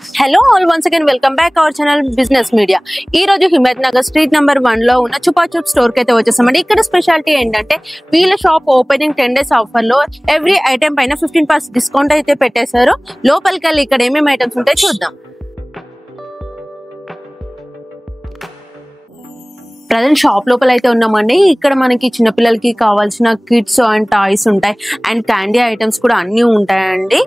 Hello all, once again welcome back our channel Business Media. ఈ రోజు Himath Nagar street number 1 లో ఉన్న చుపా చూప్ స్టోర్ కి అయితే వచ్చేసామండి. ఇక్కడ స్పెషాలిటీ ఏంటంటే వీళ్ళ షాప్ ఓపెనింగ్ 10 days ఆఫర్ లో ఎవ్రీ ఐటమ్ పైన 15% డిస్కౌంట్ అయితే పెట్టేశారు. లోపలికి వెళ్ళి ఇక్కడ ఏమేమి ఐటమ్స్ ఉంటాయో చూద్దాం. ప్రజెంట్ షాప్ లోపల అయితే ఉన్నామండి. ఇక్కడ మనకి చిన్నపిల్లలకి కావాల్సిన కిడ్స్ అండ్ టాయ్స్ ఉంటాయి అండ్ క్యాండీ ఐటమ్స్ కూడా అన్ని ఉంటాయండి.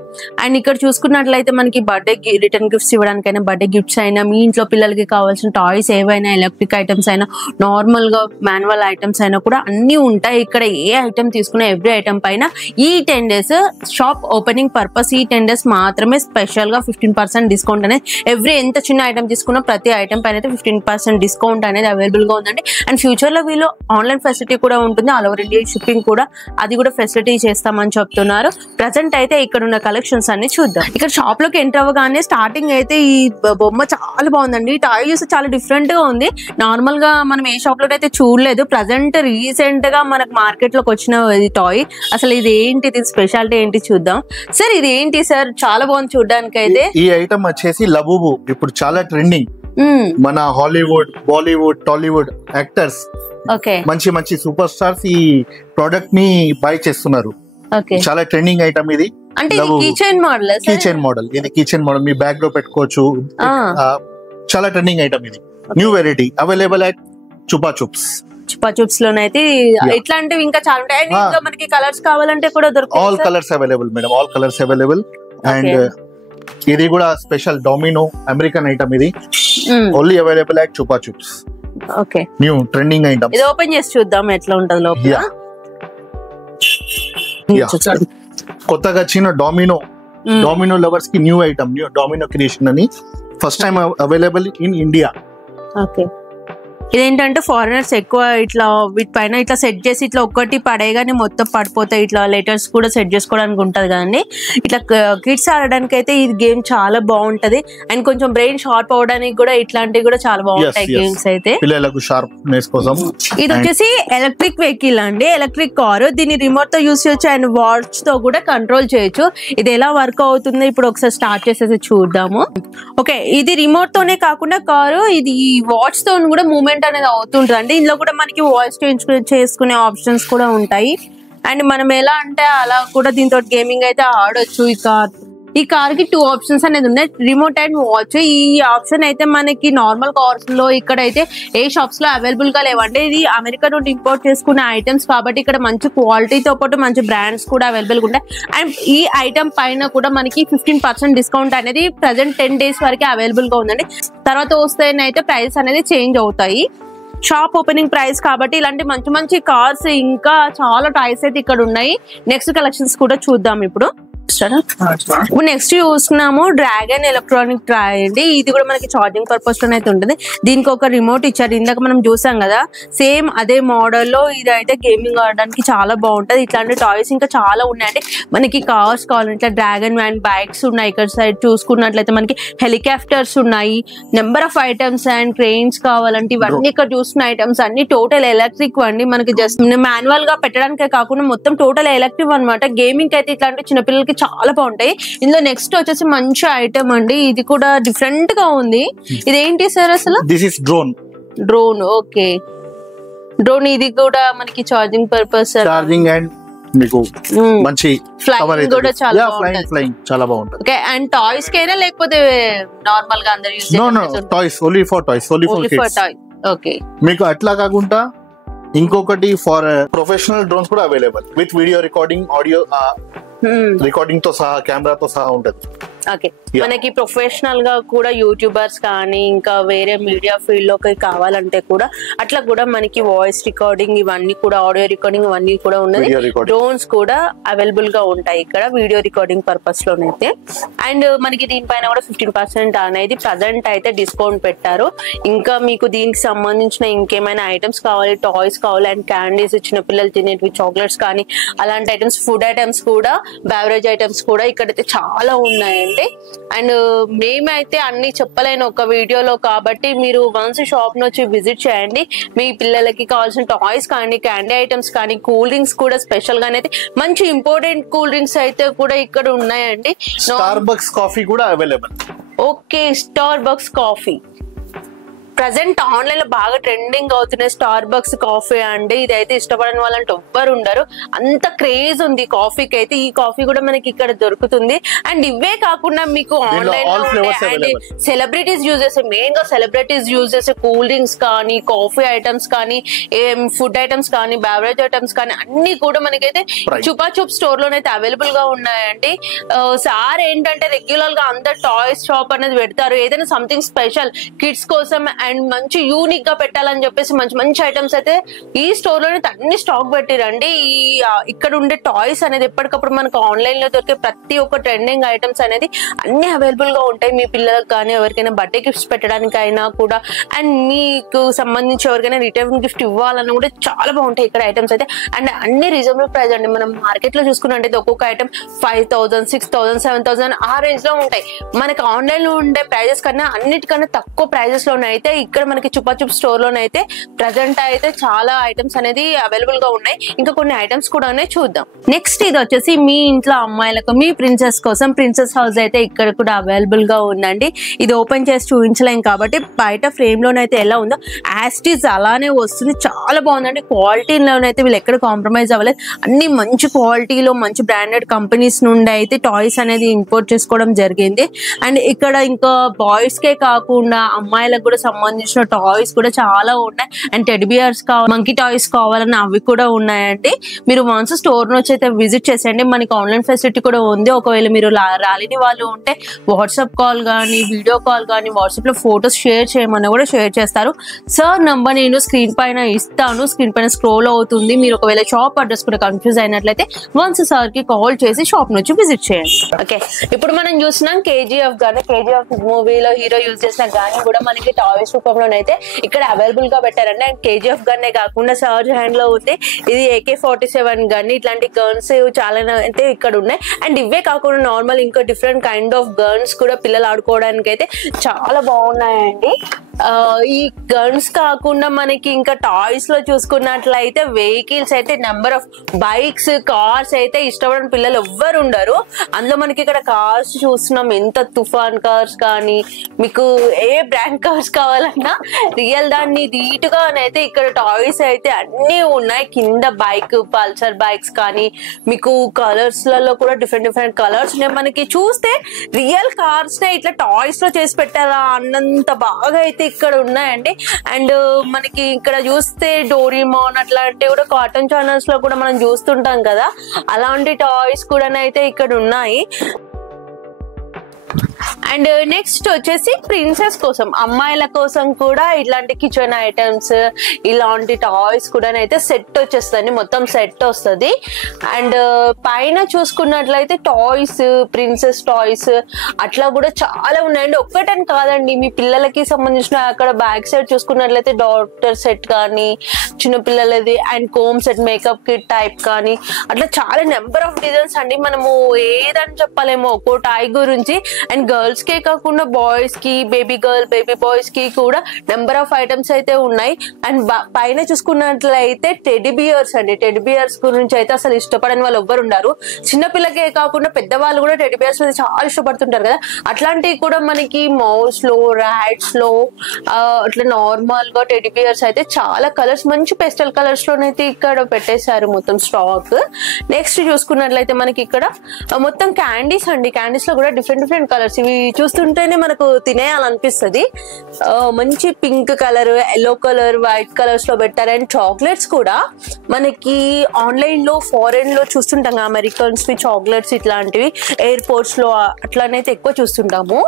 అండ్ ఇక్కడ చూసుకున్నట్లయితే మనకి బర్త్డే రిటర్న్ గిఫ్ట్స్ ఇవ్వడానికైనా, బర్త్డే గిఫ్ట్స్ అయినా, మీ ఇంట్లో పిల్లలకి కావాల్సిన టాయ్స్ ఏవైనా, ఎలక్ట్రిక్ ఐటమ్స్ అయినా, నార్మల్ గా మాన్యువల్ ఐటమ్స్ అయినా కూడా అన్ని ఉంటాయి. ఇక్కడ ఏ ఐటమ్ తీసుకున్నా ఎవ్రీ ఐటమ్ పైన ఈ 10 days షాప్ ఓపెనింగ్ పర్పస్ ఈ 10 days మాత్రమే స్పెషల్ గా 15% డిస్కౌంట్ అనేది ఎవ్రీ ఎంత చిన్న ఐటమ్ తీసుకున్నా ప్రతి ఐటమ్ పైన అయితే 15% డిస్కౌంట్ అనేది అవైలబుల్ గా ఉంది. అండ్ ఫ్యూచర్ లో వీళ్ళు ఆన్లైన్ ఫెసిలిటీ కూడా ఉంటుంది, ఆల్ ఓవర్ ఇండియా షిప్పింగ్ కూడా అది కూడా ఫెసిలిటీ చేస్తామని చెప్తున్నారు. ప్రజెంట్ అయితే ఇక్కడ ఉన్న కలెక్షన్స్ అన్ని చూద్దాం. ఇక్కడ షాప్ లోకి ఎంటర్ అవ్వగానే స్టార్టింగ్ అయితే ఈ బొమ్మ చాలా బాగుందండి. ఈ టాయ్ చూస్తే చాలా డిఫరెంట్ గా ఉంది. నార్మల్ గా మనం ఏ షాప్ లో అయితే చూడలేదు. ప్రజెంట్ రీసెంట్ గా మనకు మార్కెట్ లోకి వచ్చిన టాయ్. అసలు ఇది ఏంటి, ఇది స్పెషాలిటీ ఏంటి చూద్దాం. సార్ ఇది ఏంటి సార్? చాలా బాగుంది చూడడానికి. అయితే ఈ ఐటమ్ వచ్చేసి లబూబు ఇప్పుడు చాలా ట్రెండింగ్. మన హాలీవుడ్, బాలీవుడ్, టాలీవుడ్ యాక్టర్స్, మంచి మంచి సూపర్ స్టార్స్ ఈ ప్రోడక్ట్ ని బై చేస్తున్నారు. చాలా ట్రెండింగ్ ఐటమ్ ఇది. కీచైన్ మోడల్ ఇది కీచైన్ మోడల్ మీ బ్యాగ్ లో పెట్టుకోవచ్చు. చాలా ట్రెండింగ్ ఐటమ్ ఇది. New variety available at Chupa చూప్స్. చుపా చూప్స్ లోనైతే ఇట్లాంటివి ఇంకా చాలా ఉంటాయి. ఇంకా మనకి కలర్స్ కావాలంటే కూడా దొరుకుతాయి. All colours available madam, all colours available. And ఇది కూడా స్పెషల్ డొమినో అమెరికన్ ఐటమ్. ఇది only available at Chupa Chups. Okay, new trending item. ఇది ఓపెన్ చేసి చూద్దాం ఎట్లా ఉంటది లోపల. కొత్తగా వచ్చిన డొమినో లవర్స్ కి new item, new domino creation అని first time available in India. Okay, ఇదేంటంటే ఫారినర్స్ ఎక్కువ ఇట్లా వీటి పైన ఇట్లా సెట్ చేసి ఇట్లా ఒక్కటి పడేగానే మొత్తం పడిపోతాయి. ఇట్లా లెటర్స్ కూడా సెట్ చేసుకోవడానికి ఉంటది కానీ ఇట్లా కిడ్స్ ఆడడానికి అయితే ఈ గేమ్ చాలా బాగుంటది. అండ్ కొంచెం బ్రెయిన్ షార్ప్ అవడానికి కూడా ఇట్లాంటివి కూడా చాలా బాగుంటాయి గేమ్స్ అయితే పిల్లలకు షార్ప్నెస్ కోసం. ఇది వచ్చేసి ఎలక్ట్రిక్ వెహికల్ అండి, ఎలక్ట్రిక్ కారు. దీన్ని రిమోట్ తో యూస్ చేయొచ్చు అండ్ వాచ్ తో కూడా కంట్రోల్ చేయొచ్చు. ఇది ఎలా వర్క్ అవుతుందో ఇప్పుడు ఒకసారి స్టార్ట్ చేసేసి చూద్దాము. ఓకే, ఇది రిమోట్ తోనే కాకుండా కారు ఇది వాచ్ తో కూడా మూవ్మెంట్ అనేది అవుతుంటుంది అండి. ఇందులో కూడా మనకి వాయిస్ చేసుకునే ఆప్షన్స్ కూడా ఉంటాయి. అండ్ మనం ఎలా అంటే అలా కూడా దీంతో గేమింగ్ అయితే ఆడొచ్చు. ఈ కార్ కి 2 ఆప్షన్స్ అనేది ఉన్నాయి, రిమోట్ అండ్ వాచ్. ఈ ఆప్షన్ అయితే మనకి నార్మల్ కార్స్ లో ఇక్కడైతే ఏ షాప్స్ లో అవైలబుల్ గా లేవంటే ఇది అమెరికా నుండి ఇంపోర్ట్ చేసుకునే ఐటమ్స్ కాబట్టి ఇక్కడ మంచి క్వాలిటీతో పాటు మంచి బ్రాండ్స్ కూడా అవైలబుల్ గా ఉంటాయి. అండ్ ఈ ఐటమ్ పైన కూడా మనకి 15% డిస్కౌంట్ అనేది ప్రెసెంట్ 10 days వరకు అవైలబుల్ గా ఉందండి. తర్వాత వస్తేనైతే ప్రైస్ అనేది చేంజ్ అవుతాయి. షాప్ ఓపెనింగ్ ప్రైస్ కాబట్టి ఇలాంటి మంచి మంచి కార్స్ ఇంకా చాలా టాయ్స్ అయితే ఇక్కడ ఉన్నాయి. నెక్స్ట్ కలెక్షన్స్ కూడా చూద్దాం ఇప్పుడు నెక్స్ట్ చూస్తున్నాము. డ్రాగన్ ఎలక్ట్రానిక్ ట్రై అండి. ఇది కూడా మనకి ఛార్జింగ్ పర్పస్ లో అయితే ఉంటుంది. దీనికి ఒక రిమోట్ ఇచ్చారు, ఇందాక మనం చూసాం కదా సేమ్ అదే మోడల్లో. ఇది అయితే గేమింగ్ ఆడడానికి చాలా బాగుంటది. ఇట్లాంటి టాయ్స్ ఇంకా చాలా ఉన్నాయండి. మనకి కార్స్ కావాలంటే ఇట్లా డ్రాగన్ అండ్ బైక్స్ ఉన్నాయి. ఇక్కడ సైడ్ చూసుకున్నట్లయితే మనకి హెలికాప్టర్స్ ఉన్నాయి, number of items and trains కావాలంటే ఇవన్నీ ఇక్కడ చూస్తున్న ఐటమ్స్ అన్ని టోటల్ ఎలక్ట్రిక్ అండి. మనకి జస్ట్ మాన్యువల్ గా పెట్టడానికే కాకుండా మొత్తం టోటల్ ఎలక్ట్రిక్ అనమాట. గేమింగ్ అయితే ఇట్లాంటి చిన్నపిల్లలకి చాలా బాగుంటాయి. ఇందులో నెక్స్ట్ వచ్చేసి మంచి ఐటమ్ అండి. ఇది కూడా డిఫరెంట్ గా ఉంది. ఇదేంటి సార్ అసలు? This is drone. Okay, drone. ఇది కూడా మనకి ఛార్జింగ్ పర్పస్, ఛార్జింగ్ అండ్ మీకు మంచి ఫ్లైయింగ్ కూడా చాలా బాగుంటుంది. ఓకే, అండ్ టాయ్స్ కైనా లేకపోతే నార్మల్ గా అందరూ యూస్ చేసే toys? Only for kids. Okay, మీకు అట్లా కాకుండా ఇంకొకటి ఫర్ ప్రొఫెషనల్ డ్రోన్స్ కూడా available with video recording, audio recording తో సహా, కెమెరాతో సహా ఉంటది. ఓకే, మనకి ప్రొఫెషనల్ గా కూడా యూట్యూబర్స్ కానీ ఇంకా వేరే మీడియా ఫీల్డ్ లోకి కావాలంటే కూడా అట్లా కూడా మనకి వాయిస్ రికార్డింగ్ ఇవన్నీ కూడా, ఆడియో రికార్డింగ్ ఇవన్నీ కూడా ఉన్నది. డ్రోన్స్ కూడా అవైలబుల్ గా ఉంటాయి ఇక్కడ వీడియో రికార్డింగ్ పర్పస్ లోనైతే. అండ్ మనకి దీనిపైన కూడా 15% అనేది ప్రజెంట్ అయితే డిస్కౌంట్ పెట్టారు. ఇంకా మీకు దీనికి సంబంధించిన ఇంకేమైనా ఐటమ్స్ కావాలి, టాయ్స్ కావాలి అండ్ క్యాండీస్, చిన్న పిల్లలు తినేటివి చాక్లెట్స్ కానీ అలాంటి ఐటమ్స్, ఫుడ్ ఐటమ్స్ కూడా, బెవరేజ్ ఐటమ్స్ కూడా ఇక్కడైతే చాలా ఉన్నాయండి. అండ్ మేమైతే అన్ని చెప్పలేను ఒక వీడియోలో కాబట్టి మీరు వన్స్ షాప్ నుంచి విజిట్ చేయండి. మీ పిల్లలకి కావాల్సిన టాయ్స్ కానీ, క్యాండీ ఐటమ్స్ కానీ, కూల్ డ్రింక్స్ కూడా స్పెషల్ గానే అయితే మంచి ఇంపార్టెంట్ కూల్ డ్రింక్స్ అయితే కూడా ఇక్కడ ఉన్నాయండి. స్టార్బక్స్ కాఫీ కూడా available. Okay, Starbucks coffee present online లో బాగా ట్రెండింగ్ అవుతున్న స్టార్ బక్స్ కాఫీ అండి. ఇదైతే ఇష్టపడని వాళ్ళంటే ఎవ్వరు ఉండరు, అంత క్రేజ్ ఉంది కాఫీకి అయితే. ఈ కాఫీ కూడా మనకి ఇక్కడ దొరుకుతుంది. అండ్ ఇవే కాకుండా మీకు ఆన్లైన్ లో అండ్ సెలబ్రిటీస్ యూజ్ చేసే, మెయిన్ గా సెలబ్రిటీస్ యూజ్ చేసే కూల్ డ్రింక్స్ కానీ, కాఫీ ఐటమ్స్ కానీ, ఫుడ్ ఐటమ్స్ కానీ, బెవరేజ్ ఐటమ్స్ కానీ అన్ని కూడా మనకైతే చుపా చూప్ స్టోర్ లోనైతే అవైలబుల్ గా ఉన్నాయండి. సార్ ఏంటంటే రెగ్యులర్ గా అందరు టాయ్స్ షాప్ అనేది పెడతారు, ఏదైనా సంథింగ్ స్పెషల్ కిడ్స్ కోసం అండ్ మంచి యూనిక్ గా పెట్టాలని చెప్పేసి మంచి మంచి ఐటమ్స్ అయితే ఈ స్టోర్ లోనే అన్ని స్టాక్ పెట్టిరండి. ఇక్కడ ఉండే టాయ్స్ అనేది ఎప్పటికప్పుడు మనకు ఆన్లైన్ లో దొరికే ప్రతి ఒక్క ట్రెండింగ్ ఐటమ్స్ అనేది అన్ని అవైలబుల్ గా ఉంటాయి. మీ పిల్లలకు కానీ ఎవరికైనా బర్త్డే గిఫ్ట్స్ పెట్టడానికైనా కూడా, అండ్ మీకు సంబంధించి ఎవరికైనా రిటర్న్ గిఫ్ట్ ఇవ్వాలన్నా కూడా చాలా బాగుంటాయి ఇక్కడ ఐటమ్స్ అయితే. అండ్ అన్ని రీజనబుల్ ప్రైస్ అండి. మనం మార్కెట్ లో చూసుకున్నట్టయితే ఒక్కొక్క ఐటమ్ 5,000, 6,000, 7,000 ఆ రేంజ్ లో ఉంటాయి. మనకి ఆన్లైన్ లో ఉండే ప్రైజెస్ కన్నా అన్నిటికన్నా తక్కువ ప్రైజెస్ లోనే అయితే ఇక్కడ మనకి చుపా చూప్ స్టోర్ లోనైతే ప్రజెంట్ అయితే చాలా ఐటమ్స్ అనేది అవైలబుల్ గా ఉన్నాయి. ఇంకా కొన్ని ఐటమ్స్ కూడా చూద్దాం. నెక్స్ట్ ఇది వచ్చేసి మీ ఇంట్లో అమ్మాయిలకు, మీ ప్రిన్సెస్ కోసం ప్రిన్సెస్ హౌస్ అయితే ఇక్కడ కూడా అవైలబుల్ గా ఉందండి. ఇది ఓపెన్ చేసి చూపించలేం కాబట్టి బయట ఫ్రేమ్ లోనైతే ఎలా ఉందో యాస్టీస్ అలానే వస్తుంది. చాలా బాగుందండి. క్వాలిటీలోనైతే వీళ్ళు ఎక్కడ కాంప్రమైజ్ అవ్వలేదు. అన్ని మంచి క్వాలిటీలో మంచి బ్రాండెడ్ కంపెనీస్ నుండి అయితే టాయ్స్ అనేది ఇంపోర్ట్ చేసుకోవడం జరిగింది. అండ్ ఇక్కడ ఇంకా బాయ్స్ కే కాకుండా అమ్మాయిలకు కూడా సంబంధించిన టాయ్స్ కూడా చాలా ఉన్నాయి. అండ్ టెడ్డీ బియర్స్ కావాలి, మంకీ టాయ్స్ కావాలని అవి కూడా ఉన్నాయండి. మీరు వన్స్ స్టోర్ నుంచి అయితే విజిట్ చేసేయండి. మనకి ఆన్లైన్ ఫెసిలిటీ కూడా ఉంది. ఒకవేళ మీరు రాలేని వాళ్ళు ఉంటే వాట్సాప్ కాల్ కానీ, వీడియో కాల్ కానీ, వాట్సాప్ లో ఫొటోస్ షేర్ చేయమన్నా కూడా షేర్ చేస్తారు. సార్ నంబర్ నేను స్క్రీన్ పైన ఇస్తాను, స్క్రీన్ పైన స్క్రోల్ అవుతుంది. మీరు ఒకవేళ షాప్ అడ్రస్ కూడా కన్ఫ్యూజ్ అయినట్లయితే వన్స్ సార్ కి కాల్ చేసి షాప్ నుంచి విజిట్ చేయండి. ఓకే, ఇప్పుడు మనం చూసినాం కేజీఎఫ్ గానీ, కేజీఎఫ్ మూవీలో హీరో యూజ్ చేసిన గానీ కూడా మనకి టాయ్స్ రూపంలోనైతే ఇక్కడ అవైలబుల్ గా పెట్టారండి. అండ్ కేజీఎఫ్ గన్నే కాకుండా సార్ హ్యాండ్ లో ఉంది ఇది AK-47 గన్. ఇట్లాంటి గన్స్ చాలా అయితే ఇక్కడ ఉన్నాయి. అండ్ ఇవే కాకుండా నార్మల్ ఇంకా డిఫరెంట్ కైండ్ ఆఫ్ గన్స్ కూడా పిల్లలు ఆడుకోవడానికి అయితే చాలా బాగున్నాయండి. ఈ గన్స్ కాకుండా మనకి ఇంకా టాయ్స్ లో చూసుకున్నట్లయితే వెహికల్స్ అయితే నెంబర్ ఆఫ్ బైక్స్, కార్స్ అయితే ఇష్టపడిన పిల్లలు ఎవ్వరు ఉండరు. అందులో మనకి ఇక్కడ కార్స్ చూస్తున్నాం, ఎంత తుఫాన్ కార్స్ కానీ, మీకు ఏ బ్రాండ్ కార్స్ కావాలన్నా రియల్ దాన్ని ధీటుగా అయితే ఇక్కడ టాయ్స్ అయితే అన్ని ఉన్నాయి. కింద బైక్, పల్సర్ బైక్స్ కానీ, మీకు కలర్స్ లలో కూడా డిఫరెంట్ డిఫరెంట్ కలర్స్ ఉన్నాయి. మనకి చూస్తే రియల్ కార్స్ నే ఇట్లా టాయ్స్ లో చేసి పెట్టారా అన్నంత బాగా అయితే ఇక్కడ ఉన్నాయండి. అండ్ మనకి ఇక్కడ చూస్తే డోరీమాన్ అట్లాంటివి కూడా కార్టూన్ ఛానల్స్ లో కూడా మనం చూస్తుంటాం కదా, అలాంటి టాయ్స్ కూడా అయితే ఇక్కడ ఉన్నాయి. అండ్ నెక్స్ట్ వచ్చేసి ప్రిన్సెస్ కోసం, అమ్మాయిల కోసం కూడా ఇట్లాంటి కిచెన్ ఐటమ్స్, ఇలాంటి టాయ్స్ కూడా అయితే సెట్ వచ్చేస్తుంది, మొత్తం సెట్ వస్తుంది. అండ్ పైన చూసుకున్నట్లయితే టాయ్స్, ప్రిన్సెస్ టాయ్స్ అట్లా కూడా చాలా ఉన్నాయండి. ఒక్కటని కాదండి, మీ పిల్లలకి సంబంధించిన అక్కడ బ్యాక్ సైడ్ చూసుకున్నట్లయితే డాక్టర్ సెట్ కానీ, చిన్నపిల్లలది అండ్ కోమ్ సెట్, మేకప్ కిట్ టైప్ కానీ అట్లా చాలా నెంబర్ ఆఫ్ డిజైన్స్ అండి. మనము ఏదని చెప్పలేమో ఒక్కో టాయ్ గురించి. అండ్ గర్ల్స్ కే కాకుండా బాయ్స్ కి, బేబీ గర్ల్, బేబీ బాయ్స్ కి కూడా నెంబర్ ఆఫ్ ఐటమ్స్ అయితే ఉన్నాయి. అండ్ పైన చూసుకున్నట్లయితే టెడ్డీ బియర్స్ అండి. టెడ్డీ బియర్స్ గురించి అయితే అసలు ఇష్టపడని వాళ్ళు ఎవ్వరు ఉన్నారు. చిన్నపిల్లకే కాకుండా పెద్దవాళ్ళు కూడా టెడ్డీ బియర్స్ చాలా ఇష్టపడుతుంటారు కదా. అట్లాంటివి కూడా మనకి మౌస్ లో, ర్యాట్స్ లో అట్లా నార్మల్ గా టెడ్డీ బియర్స్ అయితే చాలా కలర్స్, మంచి పెస్టల్ కలర్స్ లోనైతే ఇక్కడ పెట్టేశారు మొత్తం స్టాక్. నెక్స్ట్ చూసుకున్నట్లయితే మనకి ఇక్కడ మొత్తం క్యాండీస్ అండి. క్యాండీస్ లో కూడా డిఫరెంట్ డిఫరెంట్ కలర్స్, ఇవి చూస్తుంటేనే మనకు తినేయాలనిపిస్తుంది. మంచి pink colour, yellow colour, white colours లో పెట్టారు. అండ్ చాక్లెట్స్ కూడా మనకి ఆన్లైన్ లో, ఫారెన్ లో చూస్తుంటాం, అమెరికన్స్ చాక్లెట్స్ ఇట్లాంటివి ఎయిర్పోర్ట్స్ లో అట్లానైతే ఎక్కువ చూస్తుంటాము.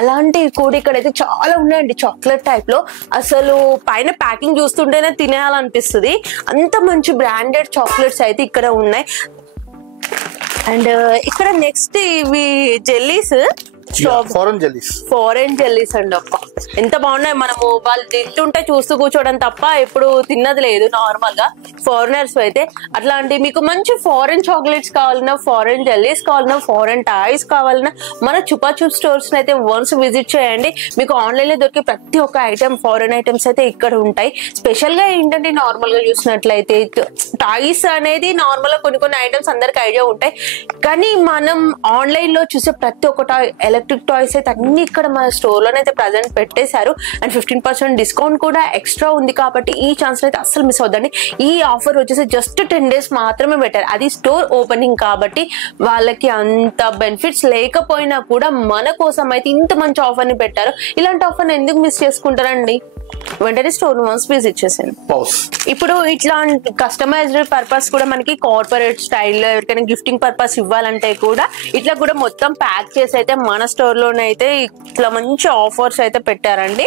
అలాంటివి కూడా ఇక్కడైతే చాలా ఉన్నాయండి చాక్లెట్ టైప్ లో. అసలు పైన ప్యాకింగ్ చూస్తుంటేనే తినేయాలనిపిస్తుంది, అంత మంచి బ్రాండెడ్ చాక్లెట్స్ అయితే ఇక్కడ ఉన్నాయి. అండ్ ఇక్కడ నెక్స్ట్ ఇవి జెల్లీస్, ఫారెన్ జెల్లీస్ అండి. అప్ప ఎంత బాగున్నాయి. మనము వాళ్ళు తింటుంటే చూస్తూ కూర్చోవడం తప్ప ఎప్పుడు తిన్నది లేదు నార్మల్ గా. ఫారినర్స్ అయితే అట్లాంటి మీకు మంచి ఫారెన్ చాక్లెట్స్ కావాలన్నా, ఫారెన్ జెల్లీస్ కావాలన్నా, ఫారెన్ టాయ్స్ కావాలన్నా మన చుపా చూప్ స్టోర్స్ అయితే వన్స్ విజిట్ చేయండి. మీకు ఆన్లైన్ లో దొరికే ప్రతి ఒక్క ఐటమ్, ఫారెన్ ఐటమ్స్ అయితే ఇక్కడ ఉంటాయి. స్పెషల్ గా ఏంటంటే నార్మల్ గా చూసినట్లయితే టాయ్స్ అనేది నార్మల్ గా కొన్ని కొన్ని ఐటమ్స్ అందరికి ఐడియా ఉంటాయి, కానీ మనం ఆన్లైన్ లో చూసే ప్రతి ఒక్క టాయ్, ఎలక్ట్రిక్ టాయ్స్ అయితే అన్ని ఇక్కడ మన స్టోర్ లోనైతే ప్రెసెంట్ పెట్టేశారు. అండ్ 15% డిస్కౌంట్ కూడా ఎక్స్ట్రా ఉంది కాబట్టి ఈ ఛాన్స్ అయితే అస్సలు మిస్ అవుతుందండి. ఈ ఆఫర్ వచ్చేసి జస్ట్ 10 days మాత్రమే పెట్టారు. అది స్టోర్ ఓపెనింగ్ కాబట్టి వాళ్ళకి అంత బెనిఫిట్స్ లేకపోయినా కూడా మన కోసం అయితే ఇంత మంచి ఆఫర్ ని పెట్టారు. ఇలాంటి ఆఫర్ ఎందుకు మిస్ చేసుకుంటారండి? వెంటనే స్టోర్ వన్స్ విజిట్ చేసాను. ఇప్పుడు ఇట్లా కస్టమైజ్డ్ పర్పస్ కూడా మనకి కార్పొరేట్ స్టైల్లో ఎవరికైనా గిఫ్టింగ్ పర్పస్ ఇవ్వాలంటే కూడా ఇట్లా కూడా మొత్తం ప్యాక్ చేసి అయితే మన స్టోర్ లోనైతే ఇట్లా మంచి ఆఫర్స్ అయితే పెట్టారండి.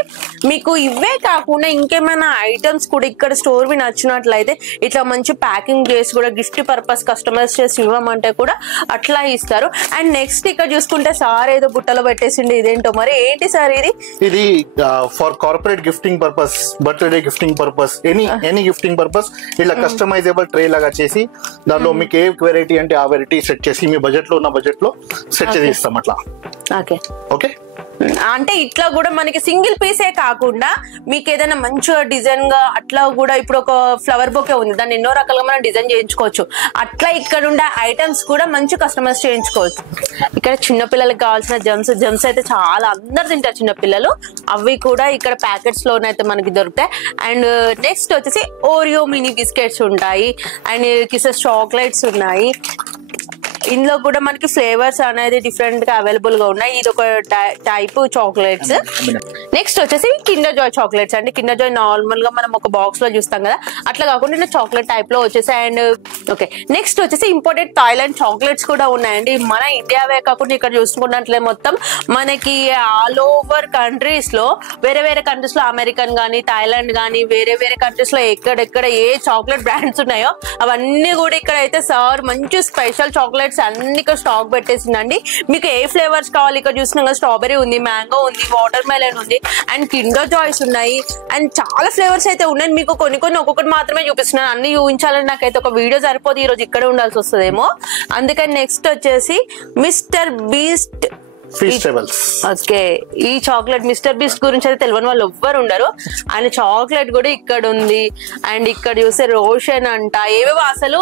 మీకు ఇవే కాకుండా ఇంకేమైనా ఐటమ్స్ కూడా ఇక్కడ స్టోర్ వి నచ్చినట్లయితే ఇట్లా మంచి ప్యాకింగ్ చేసి కూడా గిఫ్ట్ పర్పస్ కస్టమైజ్ చేసి ఇవ్వమంటే కూడా అట్లా ఇస్తారు. అండ్ నెక్స్ట్ ఇక్కడ చూసుకుంటే సార్ ఏదో బుట్టలో పెట్టేసిండి, ఇదేంటో మరి ఏంటి సార్ ఇది? ఇది for corporate gifting purpose, birthday gifting purpose, any gifting purpose ఇలా కస్టమైజబుల్ ట్రే లాగా చేసి దానిలో మీకు ఏ వెరైటీ అంటే ఆ వెరైటీ సెట్ చేసి మీ బడ్జెట్ లో ఉన్న బడ్జెట్ లో సెట్ చేసి ఇస్తాం అట్లా. ఓకే ఓకే అంటే ఇట్లా కూడా మనకి సింగిల్ పీసే కాకుండా మీకు ఏదైనా మంచిగా డిజైన్ గా అట్లా కూడా ఇప్పుడు ఒక ఫ్లవర్ బొకే ఉంది, దాన్ని ఎన్నో రకాలుగా మనం డిజైన్ చేయించుకోవచ్చు. అట్లా ఇక్కడ ఉండే ఐటమ్స్ కూడా మంచి కస్టమైజ్ చేయించుకోవచ్చు. ఇక్కడ చిన్నపిల్లలకి కావాల్సిన జమ్స్ అయితే చాలా అందరు తింటారు చిన్నపిల్లలు, అవి కూడా ఇక్కడ ప్యాకెట్స్ లోనైతే మనకి దొరుకుతాయి. అండ్ నెక్స్ట్ వచ్చేసి ఓరియో మినీ బిస్కెట్స్ ఉంటాయి అండ్ కిసెస్ చాక్లెట్స్ ఉన్నాయి. ఇందులో కూడా మనకి ఫ్లేవర్స్ అనేది డిఫరెంట్ గా అవైలబుల్ గా ఉన్నాయి. ఇది ఒక టైప్ చాక్లెట్స్. నెక్స్ట్ వచ్చేసి కిండర్ జాయ్ చాక్లెట్స్ అండి. కిండర్ జాయ్ నార్మల్ గా మనం ఒక బాక్స్ లో చూస్తాం కదా, అట్లా కాకుండా ఇలా చాక్లెట్ టైప్ లో వచ్చేసి. అండ్ ఓకే నెక్స్ట్ వచ్చేసి ఇంపోర్టెడ్ థాయిలాండ్ చాక్లెట్స్ కూడా ఉన్నాయండి. మన ఇండియావే కాకుండా ఇక్కడ చూసుకున్నట్లే మొత్తం మనకి ఆల్ ఓవర్ కంట్రీస్ లో వేరే వేరే కంట్రీస్ లో అమెరికన్ గానీ థాయిలాండ్ గానీ వేరే వేరే కంట్రీస్ లో ఎక్కడెక్కడ ఏ చాక్లెట్ బ్రాండ్స్ ఉన్నాయో అవన్నీ కూడా ఇక్కడ అయితే సార్ మంచి స్పెషల్ చాక్లెట్స్ అన్ని ఇక్కడ స్టాక్ పెట్టేసిందండి. మీకు ఏ ఫ్లేవర్స్ కావాలి ఇక్కడ చూసినా స్ట్రాబెరీ ఉంది, మ్యాంగో ఉంది, వాటర్ మెలన్ ఉంది అండ్ కిండర్ జాయ్స్ ఉన్నాయి అండ్ చాలా ఫ్లేవర్స్ అయితే ఉన్నాయి. మీకు కొన్ని ఒక్కొక్కటి మాత్రమే చూపిస్తున్నాను, అన్ని చూపించాలని నాకైతే ఒక వీడియో సరిపోదు, ఈ రోజు ఇక్కడే ఉండాల్సి వస్తుందేమో. అందుకని నెక్స్ట్ వచ్చేసి మిస్టర్ బీస్ట్ ఓకే. ఈ చాక్లెట్ మిస్టర్ బీస్ట్ గురించి అయితే తెలియని వాళ్ళు ఎవ్వరు ఉండరు. ఆయన చాక్లెట్ కూడా ఇక్కడ ఉంది. అండ్ ఇక్కడ చూస్తే రోషన్ అంట, ఏవేవో అసలు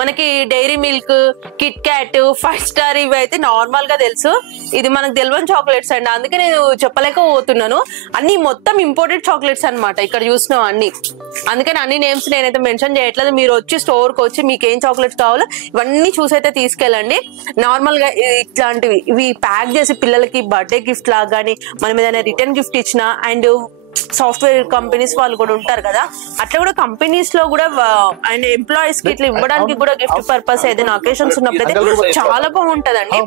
మనకి Dairy Milk, Kit Kat, 5 star ఇవి అయితే నార్మల్ గా తెలుసు, ఇది మనకు తెలియని చాక్లెట్స్ అండి. అందుకే నేను చెప్పలేకపోతున్నాను. అన్ని మొత్తం ఇంపోర్టెడ్ చాక్లెట్స్ అనమాట ఇక్కడ చూసినాం అన్ని. అందుకని అన్ని నేమ్స్ నేనైతే మెన్షన్ చేయట్లేదు. మీరు వచ్చి స్టోర్ కి వచ్చి మీకు ఏం చాక్లెట్స్ కావాలో ఇవన్నీ చూసి అయితే తీసుకెళ్ళండి. నార్మల్ గా ఇట్లాంటివి ఇవి ప్యాక్ చేసి పిల్లలకి బర్త్డే గిఫ్ట్ లాగా కానీ మనం ఏదైనా రిటర్న్ గిఫ్ట్ ఇచ్చినా అండ్ సాఫ్ట్వేర్ కంపెనీస్ వాళ్ళు కూడా ఉంటారు కదా, అట్లా కూడా కంపెనీస్ లో కూడా అండ్ ఎంప్లాయీస్ కి ఇట్లా ఇవ్వడానికి కూడా గిఫ్ట్ పర్పస్ ఏదైనా అకేషన్స్ ఉన్నప్పుడైతే చాలా బాగుంటదండి.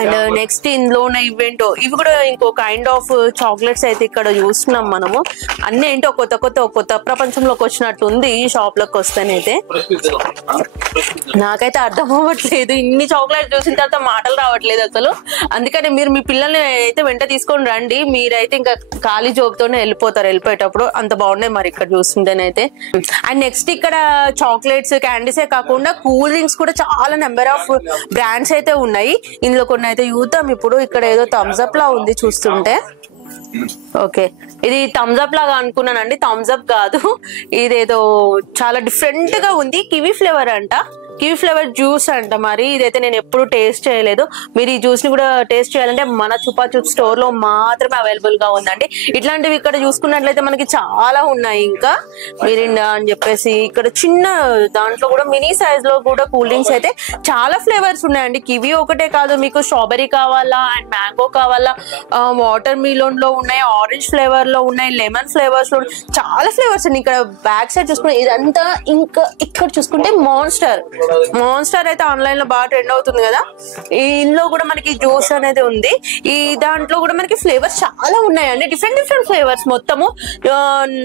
అండ్ నెక్స్ట్ ఇందులో ఉన్న ఇవేంటో ఇవి కూడా ఇంకో కైండ్ ఆఫ్ చాక్లెట్స్ అయితే ఇక్కడ చూస్తున్నాం మనము. అన్ని ఏంటో కొత్త ప్రపంచంలోకి వచ్చినట్టు ఉంది ఈ షాప్ లోకి వస్తేనైతే. నాకైతే అర్థం అవ్వట్లేదు, ఇన్ని చాక్లెట్స్ చూసిన తర్వాత మాటలు రావట్లేదు అసలు. అందుకని మీరు మీ పిల్లల్ని అయితే వెంట తీసుకొని రండి, మీరైతే ఇంకా ఖాళీ జోబుతోనే వెళ్ళిపోతారు వెళ్ళిపోయేటప్పుడు, అంత బాగున్నాయి మరి ఇక్కడ చూస్తుంటేనైతే. అండ్ నెక్స్ట్ ఇక్కడ చాక్లెట్స్ క్యాండీసే కాకుండా కూల్ డ్రింక్స్ కూడా చాలా నెంబర్ ఆఫ్ బ్రాండ్స్ అయితే ఉన్నాయి. ఇందులో కొన్ని అయితే చూద్దాం ఇప్పుడు. ఇక్కడ ఏదో థమ్స్ అప్ లా ఉంది చూస్తుంటే. ఓకే ఇది థమ్స్ అప్ లాగా అనుకున్నానండి, థమ్స్ అప్ కాదు, ఇదేదో చాలా డిఫరెంట్ గా ఉంది. కివీ ఫ్లేవర్ అంట, కివీ ఫ్లేవర్ జ్యూస్ అంట. మరి ఇదైతే నేను ఎప్పుడు టేస్ట్ చేయలేదు. మీరు ఈ జ్యూస్ ని కూడా టేస్ట్ చేయాలంటే మన చుపా చూప్ స్టోర్ లో మాత్రమే అవైలబుల్ గా ఉందండి. ఇట్లాంటివి ఇక్కడ చూసుకున్నట్లయితే మనకి చాలా ఉన్నాయి. ఇంకా మిరిండా అని చెప్పేసి ఇక్కడ చిన్న దాంట్లో కూడా మినీ సైజ్ లో కూడా కూల్ డ్రింక్స్ అయితే చాలా ఫ్లేవర్స్ ఉన్నాయండి. కివీ ఒకటే కాదు, మీకు స్ట్రాబెరీ కావాలా అండ్ మ్యాంగో కావాలా, వాటర్ మిలోన్ లో ఉన్నాయి, ఆరెంజ్ ఫ్లేవర్ లో ఉన్నాయి, లెమన్ ఫ్లేవర్స్ లో చాలా ఫ్లేవర్స్ ఉన్నాయి. ఇక్కడ బ్యాక్ సైడ్ చూసుకుంటే ఇదంతా. ఇంకా ఇక్కడ చూసుకుంటే మాన్స్టర్ అయితే ఆన్లైన్ లో బాగా ట్రెండ్ అవుతుంది కదా, ఇందులో కూడా మనకి జ్యూస్ అనేది ఉంది. ఈ దాంట్లో కూడా మనకి ఫ్లేవర్స్ చాలా ఉన్నాయండి, డిఫరెంట్ ఫ్లేవర్స్. మొత్తము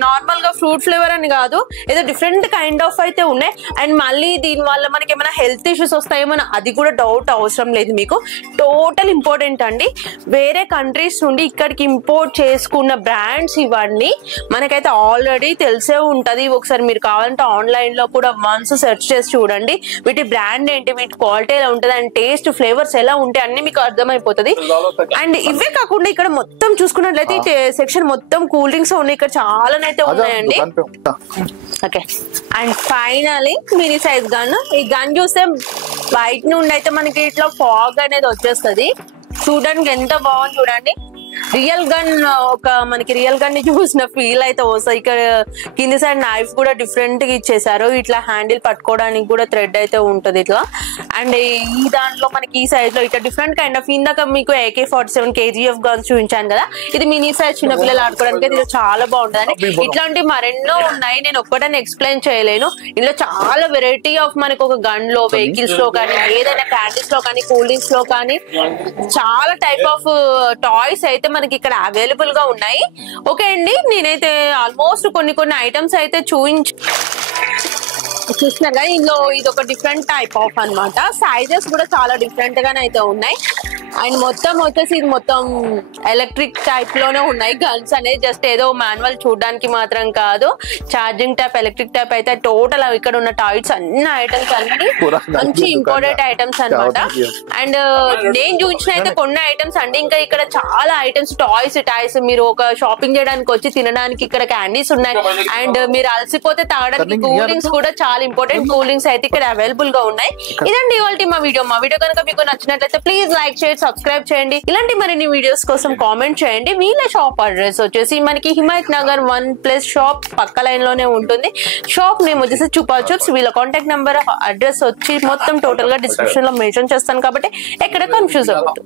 నార్మల్ గా ఫ్రూట్ ఫ్లేవర్ అని కాదు, ఏదో డిఫరెంట్ కైండ్ ఆఫ్ అయితే ఉన్నాయి. అండ్ మళ్ళీ దీని వల్ల మనకి ఏమైనా హెల్త్ ఇష్యూస్ వస్తాయేమో అది కూడా డౌట్ అవసరం లేదు మీకు. టోటల్ ఇంపార్టెంట్ అండి. వేరే కంట్రీస్ నుండి ఇక్కడికి ఇంపోర్ట్ చేసుకున్న బ్రాండ్స్ ఇవన్నీ మనకైతే ఆల్రెడీ తెలిసే ఉంటది. ఒకసారి మీరు కావాలంటే ఆన్లైన్ లో కూడా వన్స్ సెర్చ్ చేసి చూడండి, వీటి బ్రాండ్ ఏంటి, వీటి క్వాలిటీ ఎలా ఉంటుంది అండ్ టేస్ట్ ఫ్లేవర్స్ ఎలా ఉంటాయి అన్ని మీకు అర్థమైపోతుంది. అండ్ ఇవే కాకుండా ఇక్కడ మొత్తం చూసుకున్నట్లయితే సెక్షన్ మొత్తం కూల్ డ్రింక్స్ ఉన్నాయి, ఇక్కడ చాలానైతే ఉన్నాయండి. Okay and finally mini size gun. ఈ గన్ చూస్తే బయట నుండి అయితే మనకి ఇట్లా ఫాగ్ అనేది వచ్చేస్తుంది. చూడడానికి ఎంత బాగుంది చూడండి. రియల్ గన్, ఒక మనకి రియల్ గన్ ని చూసిన ఫీల్ అయితే వస్తుంది. ఇక్కడ కింది సైడ్ నైఫ్ కూడా డిఫరెంట్ గా ఇచ్చేసారు. ఇట్లా హ్యాండిల్ పట్టుకోవడానికి కూడా థ్రెడ్ అయితే ఉంటది ఇట్లా. అండ్ ఈ దాంట్లో మనకి ఈ సైజ్ లో ఇట్లా డిఫరెంట్ కైండ్ ఆఫ్, ఇందాక మీకు AK-47 KGF గన్స్ చూపించాను కదా, ఇది మినీ సైజ్ చిన్నపిల్లలు ఆడుకోవడానికి ఇది చాలా బాగుంటుంది. ఇట్లాంటి మరెన్నో ఉన్నాయి, నేను ఒక్కటని ఎక్స్ప్లెయిన్ చేయలేను. ఇందులో చాలా వెరైటీ ఆఫ్ మనకు ఒక గన్ లో, వెహికల్స్ లో కానీ, ఏదైనా క్యాండీస్ లో కానీ, కూల్ డ్రింక్స్ లో కానీ చాలా టైప్ ఆఫ్ టాయ్స్ అయితే మనకి ఇక్కడ అవైలబుల్ గా ఉన్నాయి. ఓకే అండి, నేనైతే ఆల్మోస్ట్ కొన్ని ఐటమ్స్ అయితే చూస్తున్నారు కదా, ఇందులో ఇది ఒక డిఫరెంట్ టైప్ ఆఫ్ అన్నమాట. సైజెస్ కూడా చాలా డిఫరెంట్ గానే అయితే ఉన్నాయి. అండ్ మొత్తం వచ్చేసి ఇది మొత్తం ఎలక్ట్రిక్ టైప్ లోనే ఉన్నాయి గన్స్ అనేది. జస్ట్ ఏదో మాన్యువల్ చూడడానికి మాత్రం కాదు, ఛార్జింగ్ టైప్, ఎలక్ట్రిక్ టైప్ అయితే టోటల్ ఇక్కడ ఉన్న టాయ్స్ అన్ని ఐటమ్స్ అన్ని మంచి ఇంపార్టెంట్ ఐటమ్స్ అన్నమాట. అండ్ నేను చూసిన అయితే కొన్ని ఐటమ్స్ అండి, ఇంకా ఇక్కడ చాలా ఐటమ్స్ టాయ్స్ మీరు ఒక షాపింగ్ చేయడానికి వచ్చి తినడానికి ఇక్కడ క్యాండీస్ ఉన్నాయి. అండ్ మీరు అలసిపోతే తాగడానికి కూల్ డ్రింక్స్ కూడా చాలా ఇంపార్టెంట్ కూల్ డ్రింక్స్ అయితే ఇక్కడ అవైలబుల్ గా ఉన్నాయి. ఇదండి ఇవాల్టి మా వీడియో కనుక మీకు నచ్చినట్లయితే ప్లీజ్ లైక్ చేయండి, సబ్స్క్రైబ్ చేయండి. ఇలాంటి మరిన్ని వీడియోస్ కోసం కామెంట్ చేయండి. వీళ్ళ షాప్ అడ్రస్ వచ్చేసి మనకి హిమాయత్ నగర్ 1+ షాప్ పక్క లైన్ లోనే ఉంటుంది. షాప్ నేమ్ వచ్చేసి చుపా చూప్స్. వీళ్ళ కాంటాక్ట్ నెంబర్, అడ్రస్ వచ్చి మొత్తం టోటల్ గా డిస్క్రిప్షన్ లో మెన్షన్ చేస్తాను కాబట్టి ఎక్కడ కన్ఫ్యూజ్ అవ్వదు.